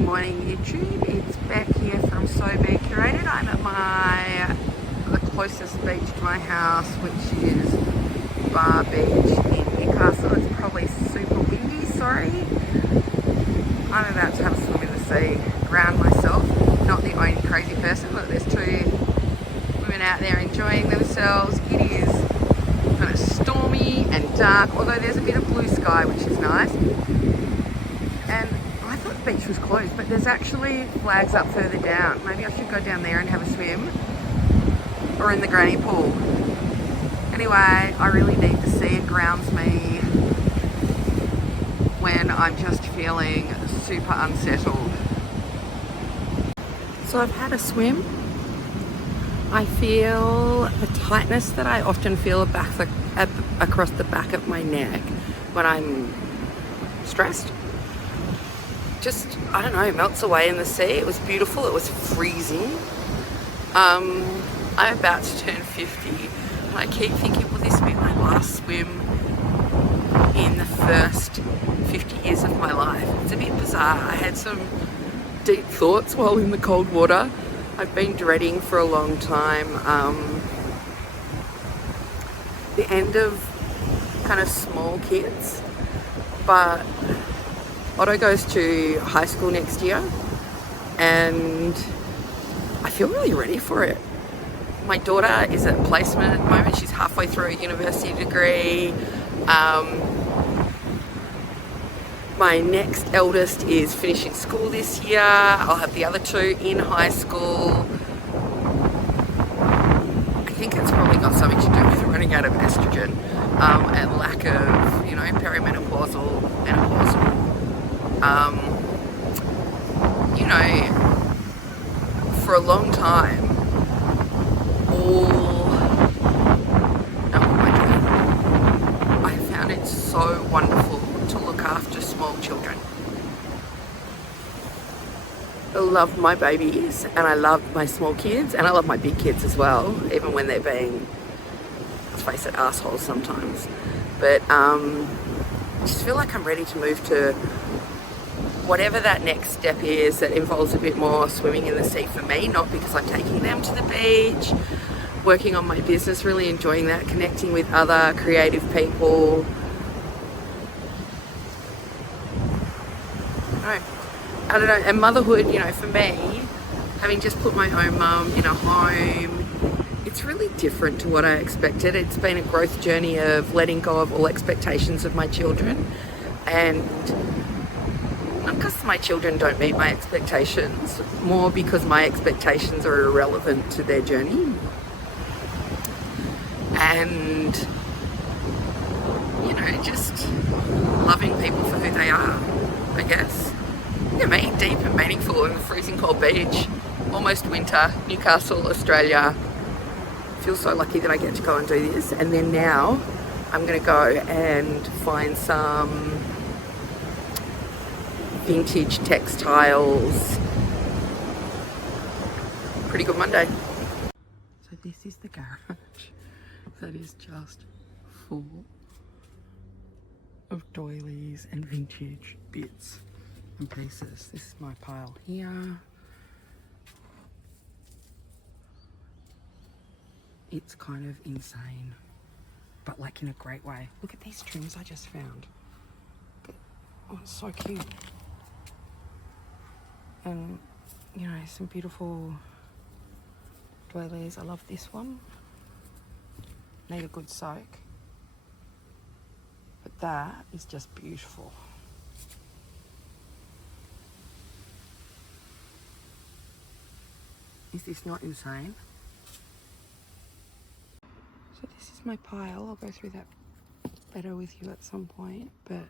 morning YouTube, it's Beck here from Sewbecurated. I'm at the closest beach to my house, which is Bar Beach in Newcastle. It's probably super windy, sorry. I'm about to have a swim in the sea, ground myself. Not the only crazy person, look, there's two women out there enjoying themselves. It is kind of stormy and dark, although there's a bit of blue sky, which is nice. And I thought the beach was closed, but there's actually flags up further down. Maybe I should go down there and have a swim, or in the granny pool. Anyway, I really need the sea. It grounds me when I'm just feeling super unsettled. So I've had a swim. I feel the tightness that I often feel across the back of my neck when I'm stressed. Just, I don't know, melts away in the sea. It was beautiful. It was freezing. I'm about to turn 50, and I keep thinking, will this be my last swim in the first 50 years of my life? It's a bit bizarre. I had some deep thoughts while in the cold water. I've been dreading for a long time the end of kind of small kids, but Otto goes to high school next year and I feel really ready for it. My daughter is at placement at the moment. She's halfway through a university degree. My next eldest is finishing school this year. I'll have the other two in high school. I think it's probably got something to do with running out of estrogen and lack of, perimenopausal, menopausal. For a long time, I found it so wonderful to look after small children. I love my babies and I love my small kids and I love my big kids as well, even when they're being, let's face it, assholes sometimes. But I just feel like I'm ready to move to whatever that next step is that involves a bit more swimming in the sea for me, not because I'm taking them to the beach, working on my business, really enjoying that, connecting with other creative people. I don't know, and motherhood, for me, having just put my own mum in a home, it's really different to what I expected. It's been a growth journey of letting go of all expectations of my children, and not because my children don't meet my expectations, more because my expectations are irrelevant to their journey. And, just loving people for who they are, I guess. Me, deep and meaningful in the freezing cold beach, almost winter, Newcastle, Australia. I feel so lucky that I get to go and do this. And then now I'm going to go and find some vintage textiles. Pretty good Monday. So this is the garage that is just full of doilies and vintage bits and pieces. This is my pile here. It's kind of insane, but like in a great way. Look at these trims I just found. Oh, it's so cute. And some beautiful doilies. I love this one. Need a good soak, but that is just beautiful. Is this not insane? So this is my pile. I'll go through that better with you at some point, but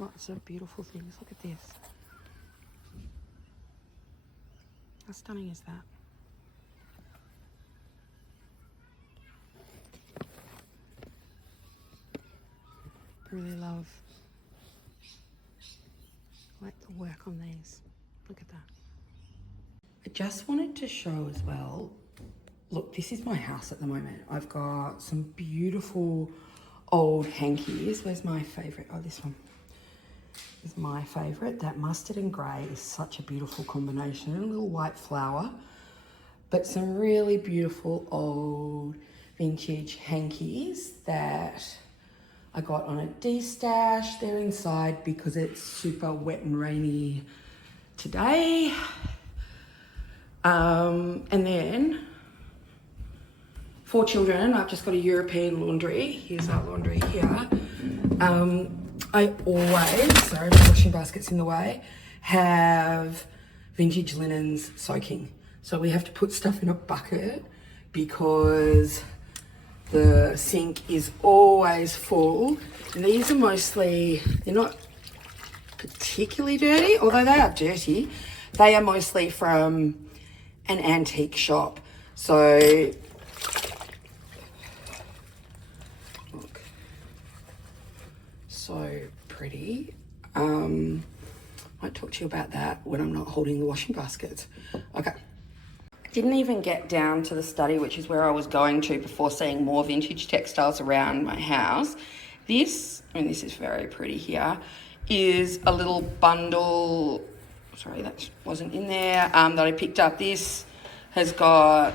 lots of beautiful things. Look at this. How stunning is that? Really love the work on these. Look at that. I just wanted to show as well, look, this is my house at the moment. I've got some beautiful old hankies. Where's my favourite? Oh, this one. is my favourite. That mustard and grey is such a beautiful combination. A little white flower, but some really beautiful old vintage hankies that I got on a D-stash. They're inside because it's super wet and rainy today. And then for children, I've just got a European laundry. Here's our laundry here. I always, sorry, my washing basket's in the way, have vintage linens soaking. So we have to put stuff in a bucket because the sink is always full. And these are mostly, they're not particularly dirty, although they are dirty. They are mostly from an antique shop. So, look, so pretty. Might talk to you about that when I'm not holding the washing baskets. Okay. Didn't even get down to the study, which is where I was going to before seeing more vintage textiles around my house. This, and this is very pretty here, is a little bundle, sorry, that wasn't in there, that I picked up. This has got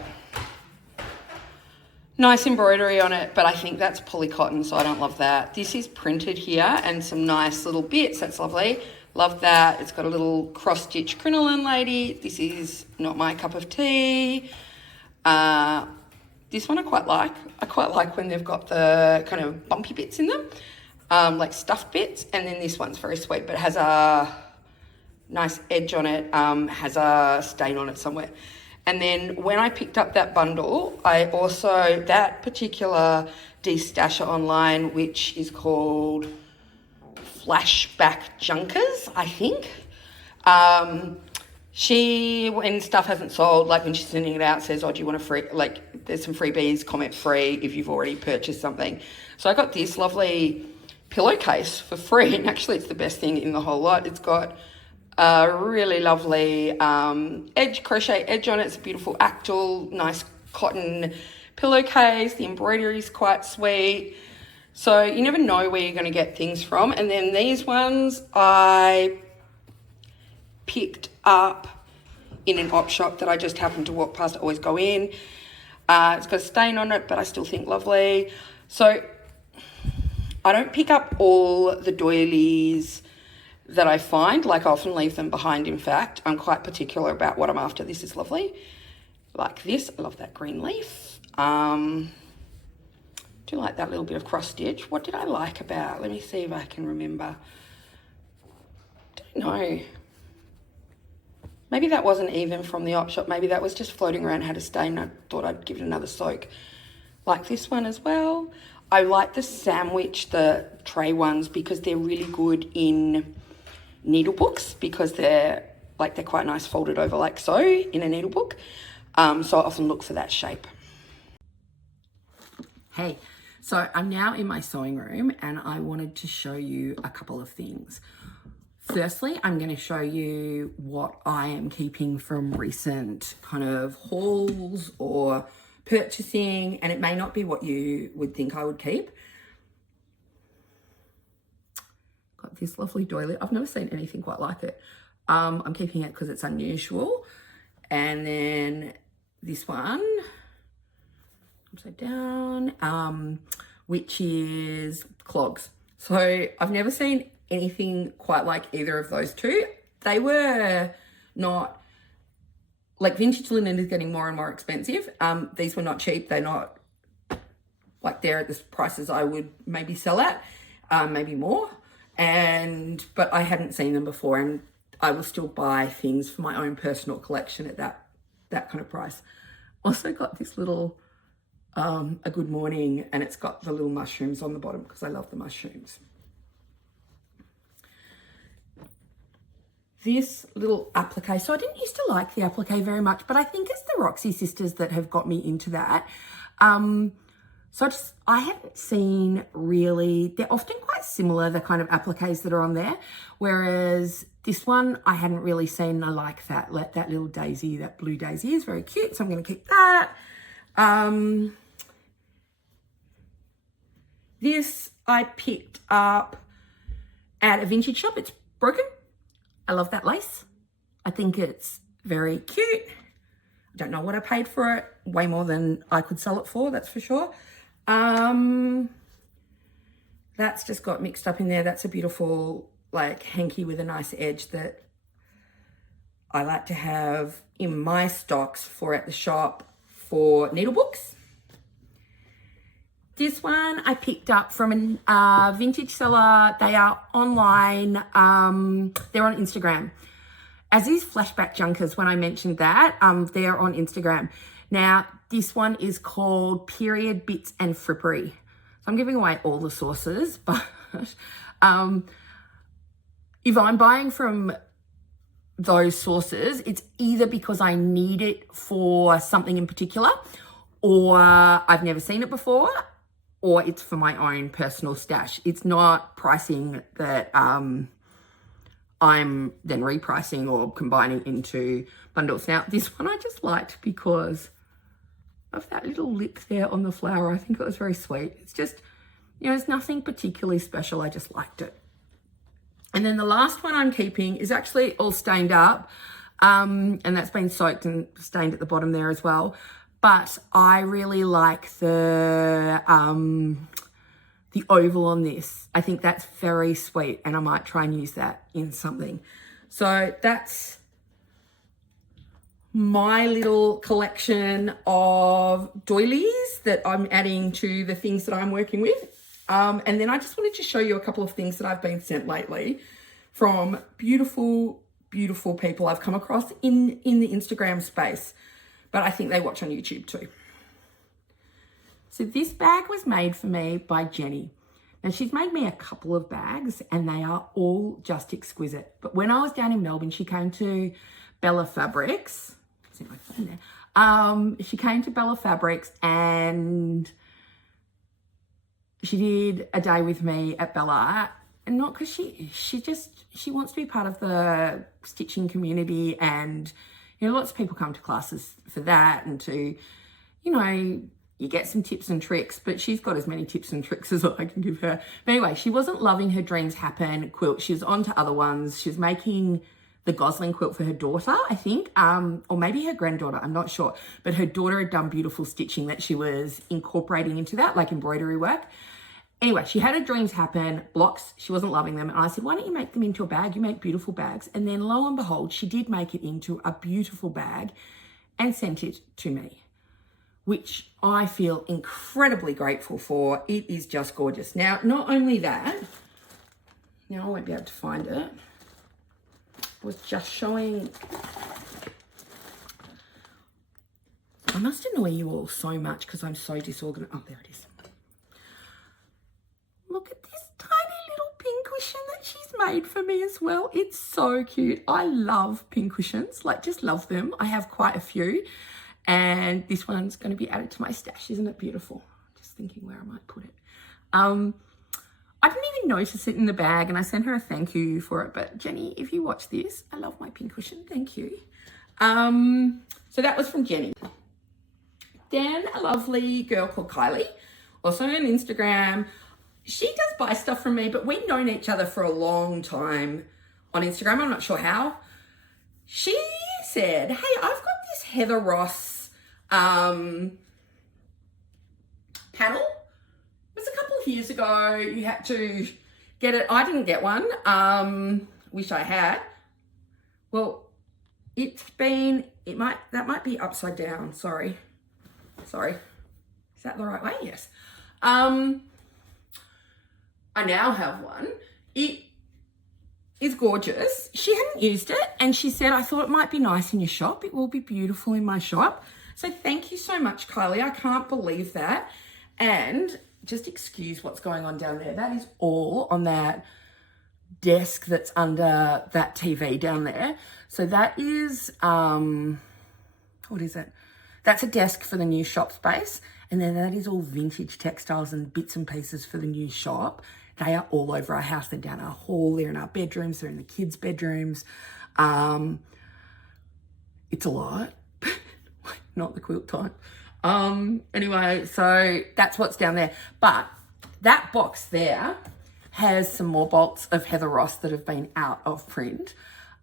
nice embroidery on it, but I think that's poly cotton, so I don't love that. This is printed here and some nice little bits. That's lovely. Love that. It's got a little cross-stitch crinoline lady. This is not my cup of tea. This one I quite like. I quite like when they've got the kind of bumpy bits in them, like stuffed bits. And then this one's very sweet, but it has a nice edge on it, has a stain on it somewhere. And then when I picked up that bundle, I also, that particular de-stasher online, which is called Flashback Junkers, I think. She, when stuff hasn't sold, like when she's sending it out, says, oh, do you want a free, like there's some freebies, comment free if you've already purchased something. So I got this lovely pillowcase for free, and actually it's the best thing in the whole lot. It's got a really lovely crochet edge on it. It's a beautiful actyl, nice cotton pillowcase. The embroidery is quite sweet. So you never know where you're going to get things from. And then these ones I picked up in an op shop that I just happened to walk past. I always go in. It's got a stain on it, but I still think lovely. So I don't pick up all the doilies that I find. Like I often leave them behind, in fact. I'm quite particular about what I'm after. This is lovely. Like this. I love that green leaf. Do like that little bit of cross stitch. What did I like about? Let me see if I can remember. Don't know. Maybe that wasn't even from the op shop. Maybe that was just floating around, had a stain. I thought I'd give it another soak. Like this one as well. I like the sandwich, the tray ones, because they're really good in needle books, because they're quite nice folded over like so in a needle book. So I often look for that shape. Hey, so I'm now in my sewing room and I wanted to show you a couple of things. Firstly, I'm going to show you what I am keeping from recent kind of hauls or purchasing, and it may not be what you would think I would keep. Got this lovely doily. I've never seen anything quite like it. I'm keeping it because it's unusual. And then this one, upside down, which is clogs. So I've never seen anything quite like either of those two. They were not, like vintage linen is getting more and more expensive. These were not cheap. They're not, like they're at the prices I would maybe sell at, maybe more. But I hadn't seen them before, and I will still buy things for my own personal collection at that kind of price. Also got this little, a good morning, and it's got the little mushrooms on the bottom because I love the mushrooms. This little applique. So I didn't used to like the applique very much, but I think it's the Roxy sisters that have got me into that. So I haven't seen really, they're often quite similar, the kind of appliques that are on there. Whereas this one, I hadn't really seen. I like that little daisy, that blue daisy is very cute. So I'm going to keep that. This I picked up at a vintage shop. It's broken. I love that lace. I think it's very cute. I don't know what I paid for it. Way more than I could sell it for, that's for sure. That's just got mixed up in there. That's a beautiful like hanky with a nice edge that I like to have in my stocks for at the shop for needle books. This one I picked up from a vintage seller. They are online. They're on Instagram. As is Flashback Junkers, when I mentioned that, they're on Instagram. Now, this one is called Period Bits and Frippery. So I'm giving away all the sources, but if I'm buying from those sources, it's either because I need it for something in particular, or I've never seen it before, or it's for my own personal stash. It's not pricing that I'm then repricing or combining into bundles. Now, this one I just liked because of that little lip there on the flower. I think it was very sweet. It's just, you know, it's nothing particularly special. I just liked it. And then the last one I'm keeping is actually all stained up, and that's been soaked and stained at the bottom there as well. But I really like the oval on this. I think that's very sweet, and I might try and use that in something. So that's my little collection of doilies that I'm adding to the things that I'm working with. And then I just wanted to show you a couple of things that I've been sent lately from beautiful, beautiful people I've come across in the Instagram space, but I think they watch on YouTube too. So this bag was made for me by Jenny. And she's made me a couple of bags and they are all just exquisite. But when I was down in Melbourne, she came to Bella Fabrics. See my phone there. She came to Bella Fabrics and she did a day with me at Bella, and not because she wants to be part of the stitching community, and you know, lots of people come to classes for that and to, you know, you get some tips and tricks, but she's got as many tips and tricks as I can give her. But anyway, she wasn't loving her Dreams Happen quilt. She was on to other ones. She's making the Gosling quilt for her daughter, I think, or maybe her granddaughter, I'm not sure. But her daughter had done beautiful stitching that she was incorporating into that, like embroidery work. Anyway, she had her Dreams Happen blocks. She wasn't loving them. And I said, why don't you make them into a bag? You make beautiful bags. And then lo and behold, she did make it into a beautiful bag and sent it to me, which I feel incredibly grateful for. It is just gorgeous. Now, not only that, now I won't be able to find it. I was just showing, I must annoy you all so much because I'm so disorganized. Oh, there it is. Look at this tiny little pincushion that she's made for me as well. It's so cute. I love pincushions, like just love them. I have quite a few. And this one's going to be added to my stash. Isn't it beautiful? Just thinking where I might put it. I didn't even notice it in the bag and I sent her a thank you for it. But Jenny, if you watch this, I love my pincushion. Thank you. So that was from Jenny. Then a lovely girl called Kylie, also on Instagram. She does buy stuff from me, but we've known each other for a long time on Instagram. I'm not sure how. She said, hey, I've got this Heather Ross panel. It was a couple of years ago. You had to get it. I didn't get one. Wish I had. Well, that might be upside down. Sorry. Is that the right way? Yes. I now have one. It is gorgeous. She hadn't used it and she said, I thought it might be nice in your shop. It will be beautiful in my shop. So thank you so much, Kylie. I can't believe that. And just excuse what's going on down there. That is all on that desk that's under that TV down there. So that is, what is it? That's a desk for the new shop space. And then that is all vintage textiles and bits and pieces for the new shop. They are all over our house. They're down our hall. They're in our bedrooms. They're in the kids' bedrooms. It's a lot. Not the quilt time. Anyway, so that's what's down there. But that box there has some more bolts of Heather Ross that have been out of print.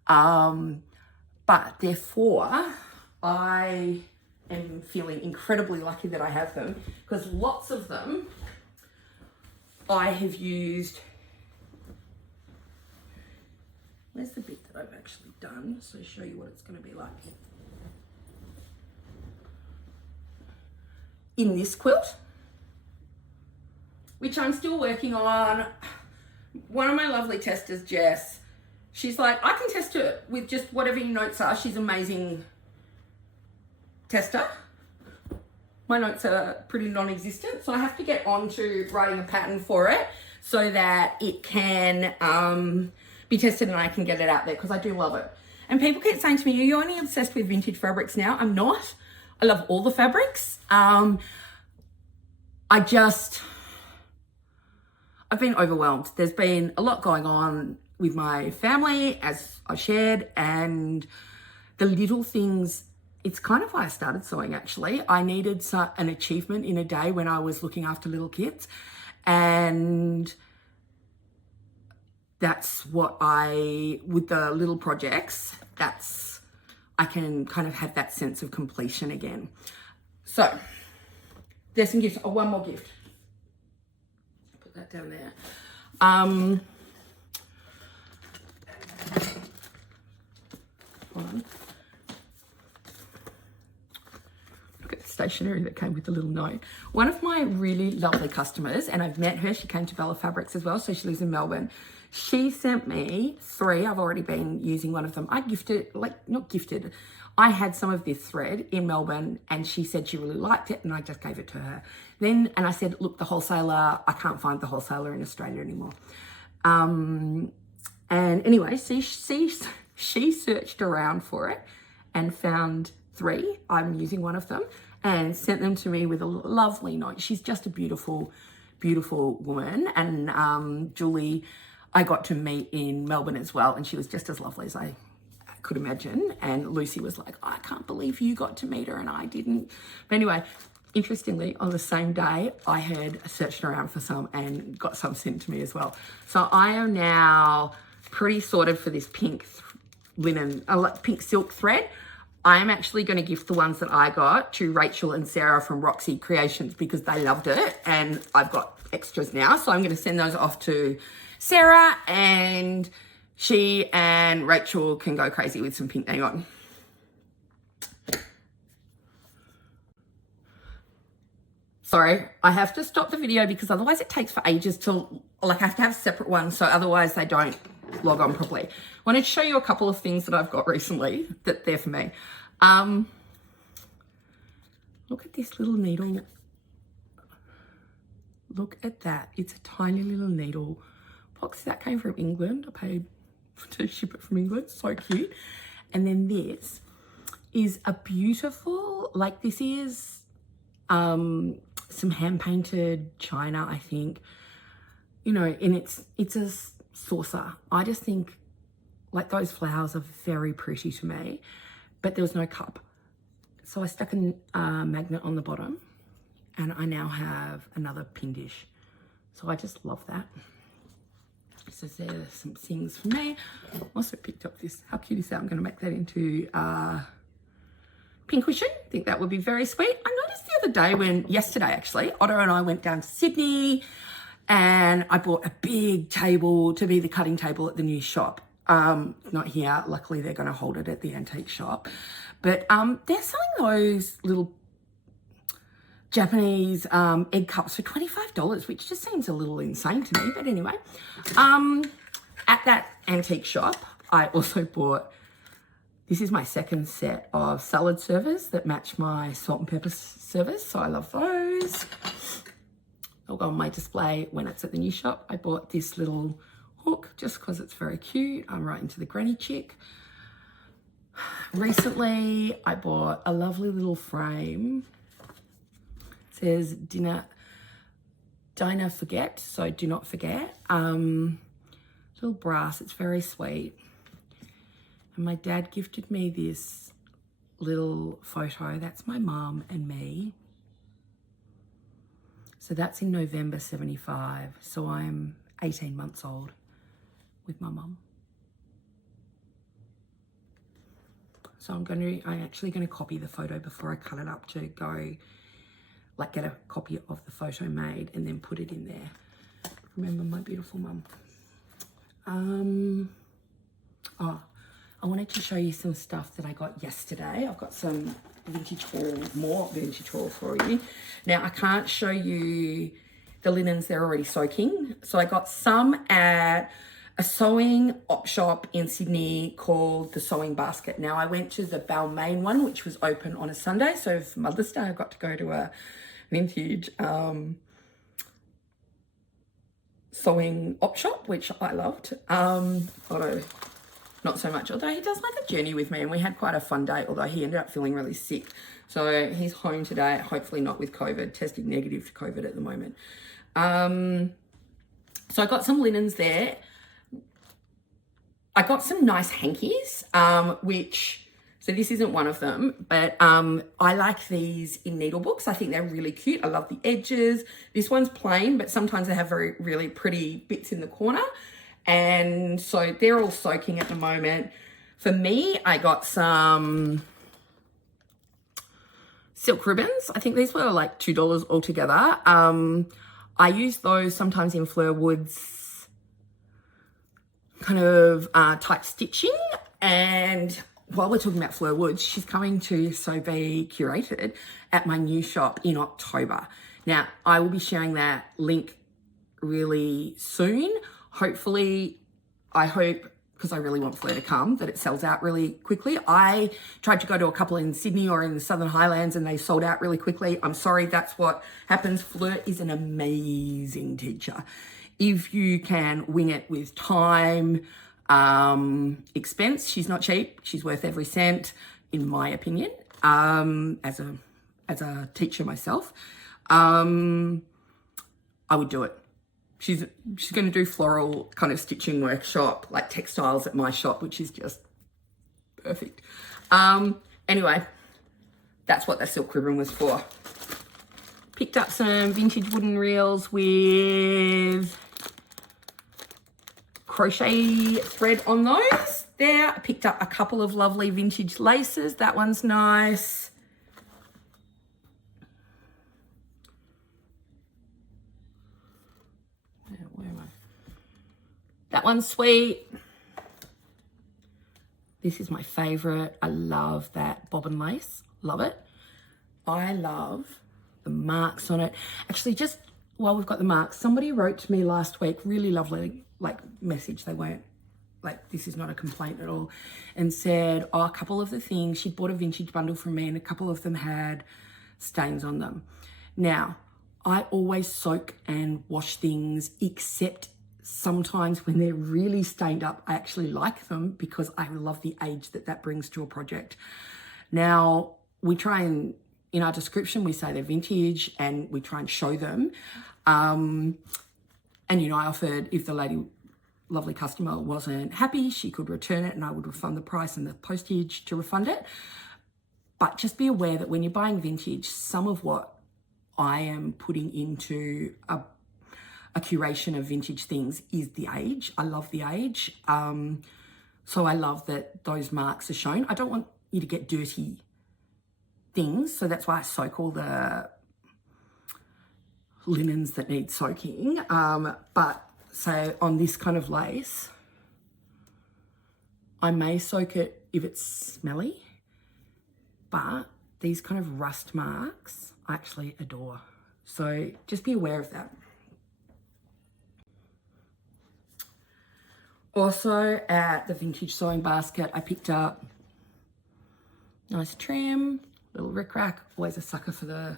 But therefore, I am feeling incredibly lucky that I have them, because lots of them I have used. Where's the bit that I've actually done? So I'll show you what it's going to be like. In this quilt, which I'm still working on. One of my lovely testers, Jess, she's like, I can test it with just whatever your notes are. She's an amazing tester. My notes are pretty non-existent, so I have to get on to writing a pattern for it so that it can be tested and I can get it out there, because I do love it. And people keep saying to me, are you only obsessed with vintage fabrics now? I'm not. I love all the fabrics. I've been overwhelmed. There's been a lot going on with my family, as I shared, and the little things, it's kind of why I started sewing, actually. I needed an achievement in a day when I was looking after little kids, and that's what with the little projects, I can kind of have that sense of completion again. So there's some gifts. Oh, one more gift. Put that down there. One. Look at the stationery that came with the little note. One of my really lovely customers, and I've met her, she came to Bella Fabrics as well, so she lives in Melbourne. She sent me 3. I've already been using one of them. I had some of this thread in Melbourne, and she said she really liked it, and I just gave it to her. And I said, look, the wholesaler, I can't find the wholesaler in Australia anymore. And anyway, she searched around for it and found 3. I'm using one of them, and sent them to me with a lovely note. She's just a beautiful, beautiful woman. And Julie, I got to meet in Melbourne as well, and she was just as lovely as I could imagine. And Lucy was like, I can't believe you got to meet her and I didn't. But anyway, interestingly, on the same day, I had searched around for some and got some sent to me as well. So I am now pretty sorted for this pink pink silk thread. I am actually going to gift the ones that I got to Rachel and Sarah from Roxy Creations, because they loved it, and I've got extras now. So I'm going to send those off to Sarah, and she and Rachel can go crazy with some pink neon. Sorry, I have to stop the video because otherwise it takes for ages to, I have to have a separate one, so otherwise they don't log on properly. I wanted to show you a couple of things that I've got recently that they're for me. Look at this little needle. Look at that. It's a tiny little needle box. That came from England. I paid to ship it from England. So cute. And then this is a beautiful, this is some hand painted china, I think, and it's a saucer. I just think those flowers are very pretty to me, but there was no cup. So I stuck a magnet on the bottom, and I now have another pin dish. So I just love that. So there's some things for me. I also picked up this. How cute is that? I'm going to make that into pin cushion. I think that would be very sweet. I noticed the other day yesterday actually, Otto and I went down to Sydney, and I bought a big table to be the cutting table at the new shop. Not here. Luckily, they're going to hold it at the antique shop. But they're selling those little Japanese egg cups for $25, which just seems a little insane to me. But anyway, at that antique shop, I also bought, this is my second set of salad servers that match my salt and pepper servers. So I love those. They'll go on my display when it's at the new shop. I bought this little hook just because it's very cute. I'm right into the granny chick. Recently, I bought a lovely little frame. It says Dina forget, so do not forget. Little brass, it's very sweet. And my dad gifted me this little photo. That's my mum and me. So that's in November 75. So I'm 18 months old with my mum. So I'm actually going to copy the photo before I cut it up to go, like, get a copy of the photo made and then put it in there. Remember my beautiful mum. Oh, I wanted to show you some stuff that I got yesterday. I've got some vintage haul, more vintage haul for you. Now, I can't show you the linens, they're already soaking. So I got some at a sewing op shop in Sydney called the Sewing Basket. Now, I went to the Balmain one, which was open on a Sunday. So for Mother's Day, I got to go to a vintage sewing op shop, which I loved. Although not so much, although he does like a journey with me and we had quite a fun day, although he ended up feeling really sick. So he's home today, hopefully not with COVID, tested negative to COVID at the moment. So I got some linens there. I got some nice hankies, so this isn't one of them, but I like these in needle books. I think they're really cute. I love the edges. This one's plain, but sometimes they have really pretty bits in the corner. And so they're all soaking at the moment. For me, I got some silk ribbons. I think these were like $2 altogether. I use those sometimes in Fleur Wood's kind of type stitching. And while we're talking about Fleur Woods, she's coming to Sew Be Curated at my new shop in October. Now, I will be sharing that link really soon. Hopefully, I hope, because I really want Fleur to come, that it sells out really quickly. I tried to go to a couple in Sydney or in the Southern Highlands and they sold out really quickly. I'm sorry, that's what happens. Fleur is an amazing teacher. If you can wing it with time, expense, she's not cheap. She's worth every cent, in my opinion, as a teacher myself. I would do it. She's going to do floral kind of stitching workshop, like textiles at my shop, which is just perfect. Anyway, that's what the silk ribbon was for. Picked up some vintage wooden reels with crochet thread on those there. I picked up a couple of lovely vintage laces. That one's nice. Where am I? That one's sweet. This is my favorite. I love that bobbin lace. Love it. I love the marks on it. Actually, just while we've got the marks, somebody wrote to me last week, really lovely, like, message. They weren't like, this is not a complaint at all, and said, oh, a couple of the things, she'd bought a vintage bundle from me and a couple of them had stains on them. Now, I always soak and wash things, except sometimes when they're really stained up, I actually like them because I love the age that brings to a project. Now, we try and, in our description, we say they're vintage and we try and show them. And, you know, I offered, if the lovely customer wasn't happy, she could return it and I would refund the price and the postage to refund it. But just be aware that when you're buying vintage, some of what I am putting into a curation of vintage things is the age. I love the age. So I love that those marks are shown. I don't want you to get dirty things, so that's why I soak all the linens that need soaking. But so on this kind of lace, I may soak it if it's smelly, but these kind of rust marks I actually adore. So just be aware of that. Also at the Vintage Sewing Basket, I picked up nice trim, little rickrack. Always a sucker for the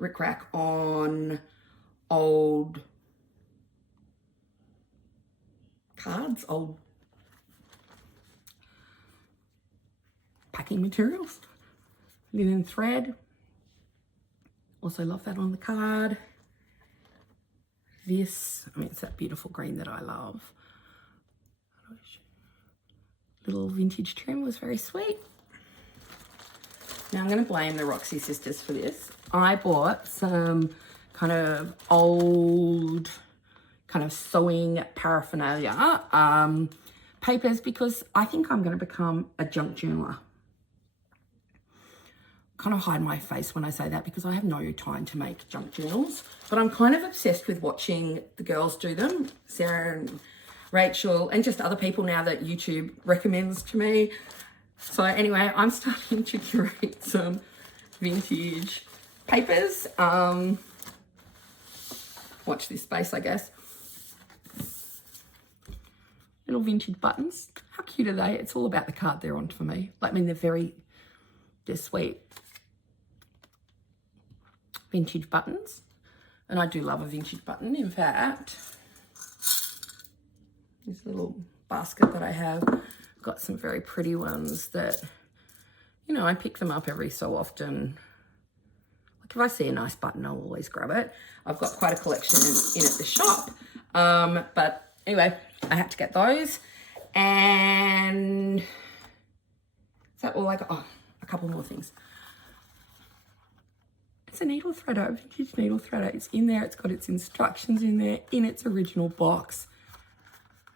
rickrack on old cards, old packing materials. Linen thread. Also love that on the card. This, I mean, it's that beautiful green that I love. Little vintage trim was very sweet. Now I'm going to blame the Roxy sisters for this. I bought some kind of old kind of sewing paraphernalia papers, because I think I'm going to become a junk journaler. Kind of hide my face when I say that because I have no time to make junk journals, but I'm kind of obsessed with watching the girls do them, Sarah and Rachel, and just other people now that YouTube recommends to me. So anyway, I'm starting to curate some vintage papers. Watch this space, I guess. Little vintage buttons. How cute are they? It's all about the card they're on for me. Like, I mean, they're sweet. Vintage buttons. And I do love a vintage button. In fact, this little basket that I have, got some very pretty ones that, you know, I pick them up every so often. Like if I see a nice button, I'll always grab it. I've got quite a collection in at the shop. But anyway, I had to get those. And is that all I got? Oh, a couple more things. It's a needle threader, a vintage needle threader. It's in there. It's got its instructions in there in its original box.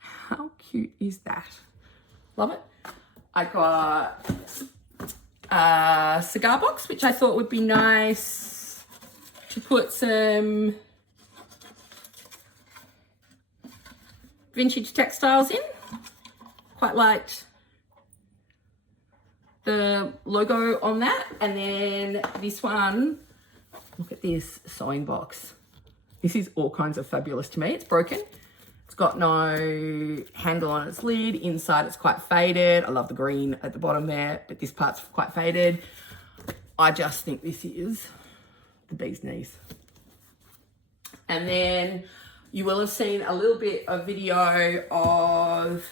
How cute is that? Love it. I got a cigar box, which I thought would be nice to put some vintage textiles in. Quite liked the logo on that. And then this one, look at this sewing box. This is all kinds of fabulous to me. It's broken. It's got no handle on its lid. Inside it's quite faded. I love the green at the bottom there, but this part's quite faded. I just think this is the bee's knees. And then you will have seen a little bit of video of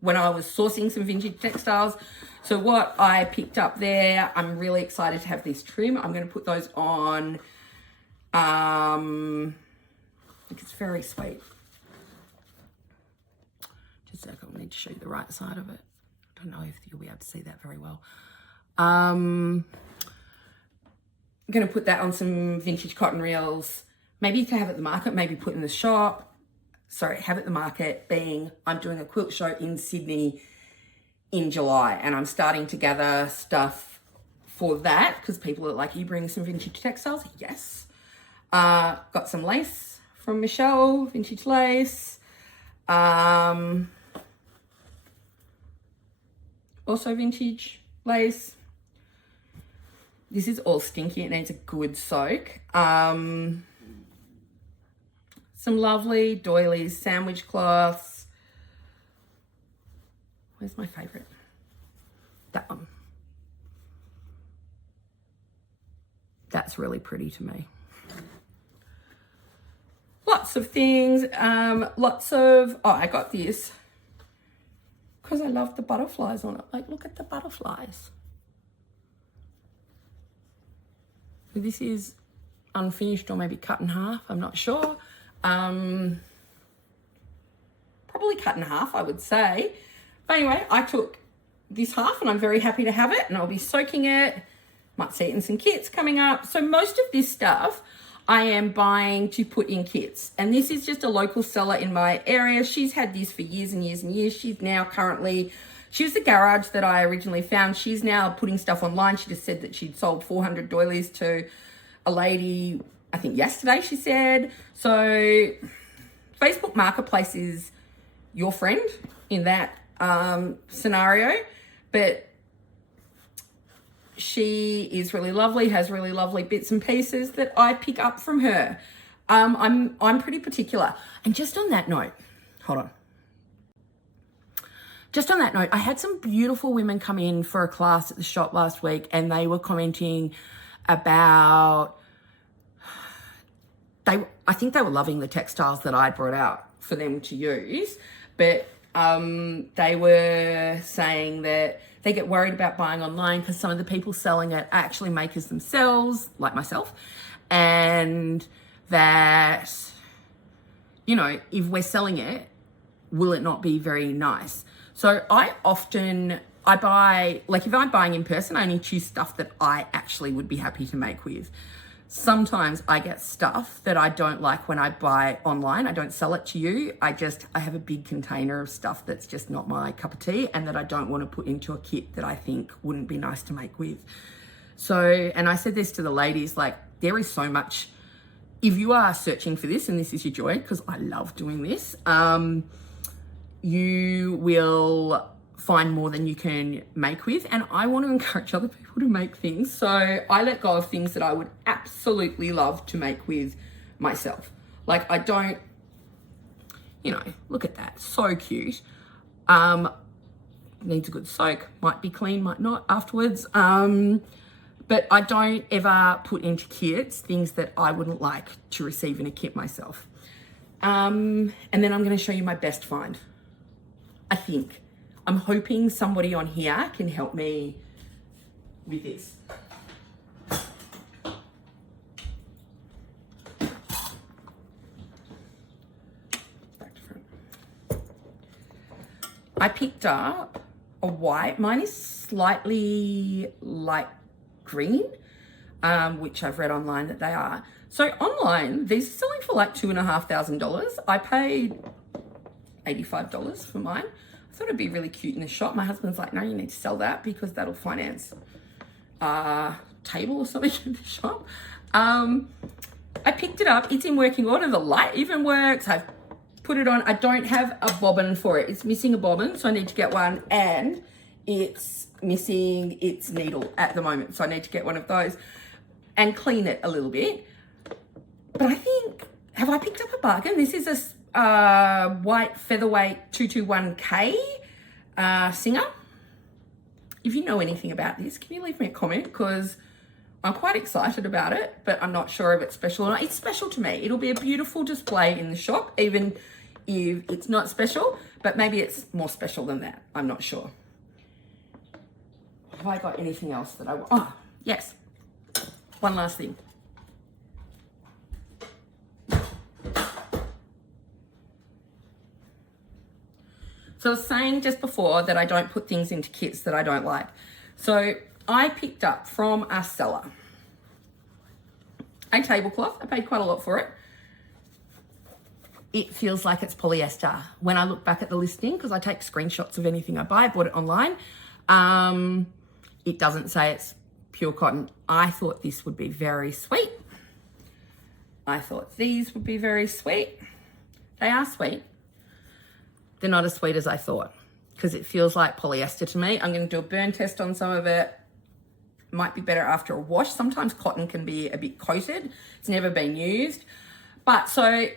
when I was sourcing some vintage textiles. So what I picked up there, I'm really excited to have this trim. I'm going to put those on. I think it's very sweet. Just a second, I need to show you the right side of it. I don't know if you'll be able to see that very well. I'm going to put that on some vintage cotton reels, maybe to have at the market, maybe put in the shop. Sorry, have at the market being I'm doing a quilt show in Sydney in July, and I'm starting to gather stuff for that because people are like, are you bringing some vintage textiles? Yes. Got some lace from Michelle, vintage lace. Also vintage lace. This is all stinky. It needs a good soak. Some lovely doilies, sandwich cloths. Where's my favorite? That one. That's really pretty to me. Lots of things, oh, I got this because I love the butterflies on it. Like, look at the butterflies. This is unfinished or maybe cut in half, I'm not sure. Probably cut in half, I would say. But anyway, I took this half and I'm very happy to have it, and I'll be soaking it. Might see it in some kits coming up. So most of this stuff I am buying to put in kits. And this is just a local seller in my area. She's had this for years and years and years. She's now currently, she was the garage that I originally found. She's now putting stuff online. She just said that she'd sold 400 doilies to a lady, I think yesterday, she said. So Facebook Marketplace is your friend in that scenario. But she is really lovely, has really lovely bits and pieces that I pick up from her. I'm pretty particular. And just on that note, hold on. Just on that note, I had some beautiful women come in for a class at the shop last week, and they were commenting about, I think they were loving the textiles that I brought out for them to use, but they were saying that they get worried about buying online because some of the people selling it are actually makers themselves, like myself, and that, you know, if we're selling it, will it not be very nice? So I often I buy, like if I'm buying in person, I only choose stuff that I actually would be happy to make with. Sometimes I get stuff that I don't like when I buy online. I don't sell it to you. I have a big container of stuff that's just not my cup of tea and that I don't want to put into a kit that I think wouldn't be nice to make with. So, and I said this to the ladies, like there is so much, if you are searching for this and this is your joy, because I love doing this, you will find more than you can make with. And I want to encourage other people to make things. So I let go of things that I would absolutely love to make with myself. Like I don't, look at that. So cute. Needs a good soak. Might be clean, might not afterwards. But I don't ever put into kits things that I wouldn't like to receive in a kit myself. And then I'm going to show you my best find. I think. I'm hoping somebody on here can help me with this. Back to front. I picked up a white, mine is slightly light green, which I've read online that they are. So online, these are selling for like $2,500. I paid $85 for mine. I thought it'd be really cute in the shop. My husband's like, no, you need to sell that because that'll finance a table or something in the shop. I picked it up. It's in working order. The light even works. I've put it on. I don't have a bobbin for it. It's missing a bobbin, so I need to get one. And it's missing its needle at the moment, so I need to get one of those and clean it a little bit. But I think, have I picked up a bargain? This is a white featherweight 221K Singer. If you know anything about this, can you leave me a comment? Because I'm quite excited about it, but I'm not sure if it's special or not. It's special to me. It'll be a beautiful display in the shop, even if it's not special, but maybe it's more special than that. I'm not sure. Have I got anything else that I want? Oh, yes. One last thing. So I was saying just before that I don't put things into kits that I don't like. So I picked up from a seller a tablecloth. I paid quite a lot for it. It feels like it's polyester. When I look back at the listing, because I take screenshots of anything I buy, I bought it online, it doesn't say it's pure cotton. I thought this would be very sweet. I thought these would be very sweet. They are sweet. They're not as sweet as I thought because it feels like polyester to me. I'm going to do a burn test on some of it. Might be better after a wash. Sometimes cotton can be a bit coated. It's never been used. But so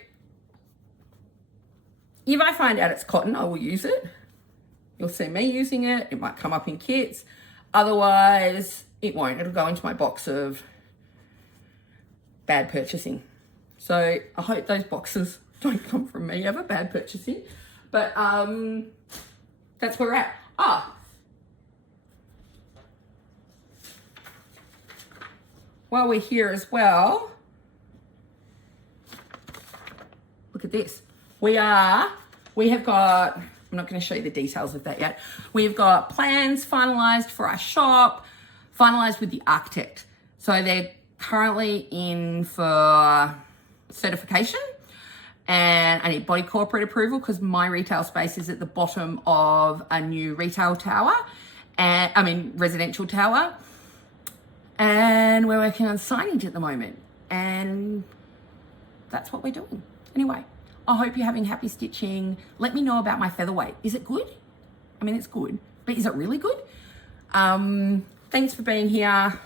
if I find out it's cotton, I will use it. You'll see me using it. It might come up in kits. Otherwise, it won't. It'll go into my box of bad purchasing. So I hope those boxes don't come from me ever, bad purchasing. But that's where we're at. While we're here as well, look at this. We have got, I'm not going to show you the details of that yet. We've got plans finalized for our shop, finalized with the architect. So they're currently in for certification. And I need body corporate approval because my retail space is at the bottom of a new retail tower, residential tower. And we're working on signage at the moment. And that's what we're doing. Anyway, I hope you're having happy stitching. Let me know about my featherweight. Is it good? I mean, it's good, but is it really good? Thanks for being here.